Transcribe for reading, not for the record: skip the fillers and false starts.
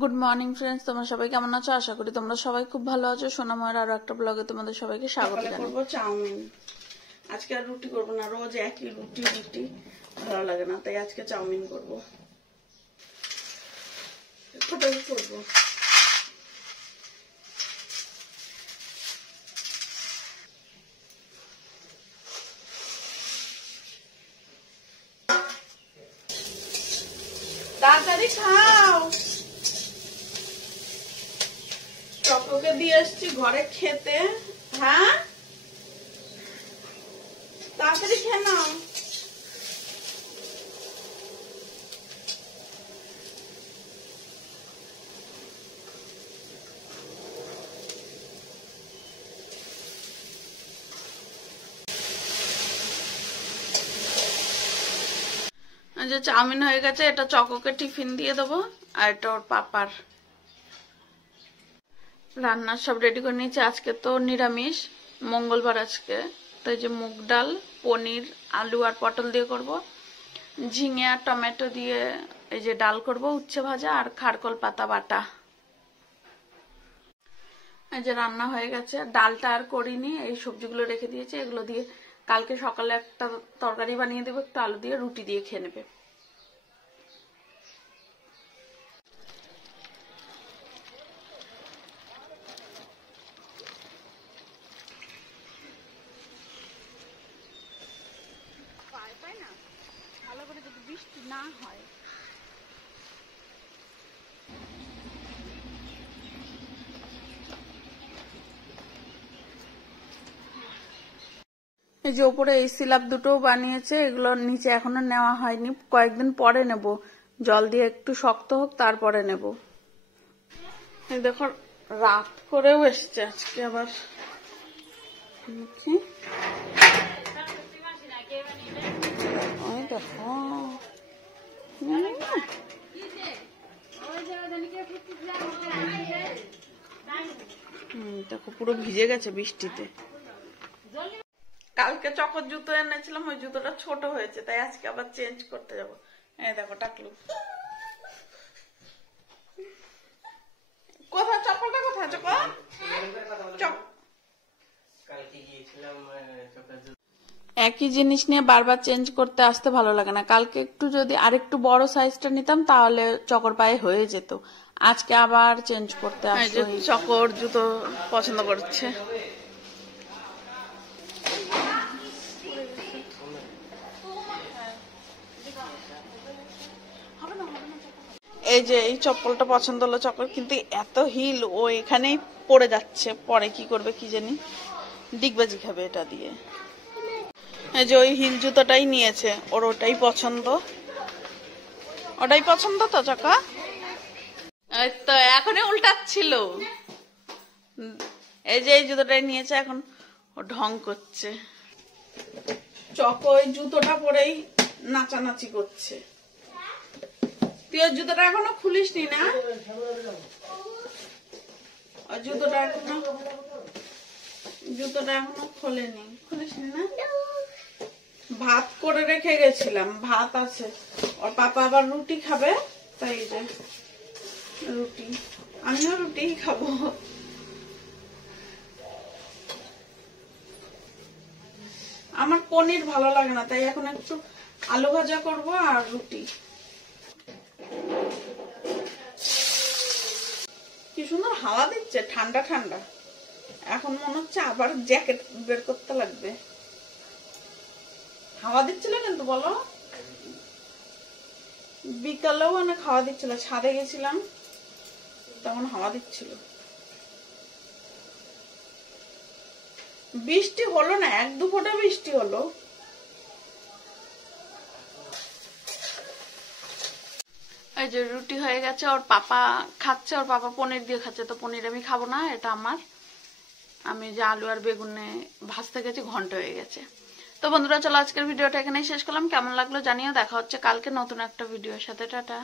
Good morning friends, তোমরা সবাই কেমন আছো? আশা করি তোমরা সবাই খুব ভালো আছো। সোনাময়ের আরো একটা ব্লগে তোমাদের সবাইকে স্বাগত জানাই। করবো চাউমিন। আজকে আর রুটি করবো না, রোজ একই রুটি ভালো লাগে না, তাই আজকে চাউমিন করবো। করবো তাড়াতাড়ি খাও। চকোকে দিয়ে এসছি ঘরে খেতে। হ্যাঁ, তাড়াতাড়ি খেয়ে নাও। যে চাউমিন হয়ে গেছে, এটা চকোকে টিফিন দিয়ে দেবো, আর এটা ওর পাপার। রান্নার সব রেডি করে নিয়েছি। আজকে তো নিরামিষ, মঙ্গলবার আজকে, তো এই যে মুগ ডাল, পনির, আলু আর পটল দিয়ে করব, ঝিঙে আর টমেটো দিয়ে এই যে ডাল করব, উচ্ছে ভাজা আর খারকল পাতা বাটা। এই যে রান্না হয়ে গেছে। ডালটা আর করিনি, এই সবজিগুলো রেখে দিয়েছি। এগুলো দিয়ে কালকে সকালে একটা তরকারি বানিয়ে দেবো, একটু আলু দিয়ে, রুটি দিয়ে খেয়ে নেবে। ভালো করে যদি বৃষ্টি না হয়, এই যে উপরে এই সিলাপ দুটো বানিয়েছে, এগুলো নিচে এখনো নেওয়া হয়নি, কয়েকদিন পরে নেব। জল দিয়ে একটু শক্ত হোক, তারপরে নেব। এই দেখো, রাত করেও এসছে আজকে আবার। ওই দেখো, দেখো পুরো ভিজে গেছে বৃষ্টিতে। কালকে চকর জুতো এনেছিলাম, ওই জুতোটা ছোট হয়েছে, তাই আজকে আবার চেঞ্জ করতে যাব। এই দেখো টাকলু, কোথায় চপ্পলটা, কোথায় একই জিনিস নিয়ে বারবার চেঞ্জ করতে আসতে ভালো লাগে না। কালকে একটু যদি আরেকটু বড় সাইজটা নিতাম তাহলে চকর পায়ে হয়ে যেত। আজকে আবার চেঞ্জ করতে আসছে। চকর জুতো পছন্দ করছে। এই যে এই চপ্পলটা পছন্দ হলো চকর, কিন্তু এত হিল, ও এখানেই পড়ে যাচ্ছে, পরে কি করবে কি জানি, ডিগবাজি খাবে এটা দিয়ে। এই যে ওই হিল জুতোটাই নিয়েছে, ওর ওটাই পছন্দ। ওটাই পছন্দ তো চকা, তো এখনই উল্টাচ্ছিল। এই যে এই জুতোটাই নিয়েছে, এখন ও ঢং করছে। চক ওই জুতোটা পরেই নাচানাচি করছে। তুই ওই জুতোটা এখনো খুলিস নি না? ওই জুতোটা এখনো খোলেনি, খুলিস নি না? ভাত করে রেখে গেছিলাম, ভাত আছে। ওর পাপা আবার রুটি খাবে, তাই যে রুটি, আমিও রুটি খাবো। আমার পনির ভালো লাগে না, তাই এখন একটু আলু ভাজা করব আর রুটি। কি সুন্দর হাওয়া দিচ্ছে, ঠান্ডা ঠান্ডা। এখন মনে হচ্ছে আবার জ্যাকেট বের করতে লাগবে। হাওয়া দিচ্ছিল কিন্তু, বলো, বিকালেও অনেক হাওয়া দিচ্ছিল। ছাদে গেছিলাম, তখন হাওয়া দিচ্ছিল। বৃষ্টি হলো না, এক দু ফোঁটা বৃষ্টি হলো। এই যে রুটি হয়ে গেছে, ওর পাপা খাচ্ছে, ওর পাপা পনির দিয়ে খাচ্ছে। তো পনির আমি খাবো না, এটা আমার। আমি যে আলু আর বেগুনে ভাজতে গেছি, ঘন্টা হয়ে গেছে। তো বন্ধুরা, চলো আজকের ভিডিওটা এখানেই শেষ করলাম। কেমন লাগলো জানিও। দেখা হচ্ছে কালকে নতুন একটা ভিডিওর সাথে। টাটা।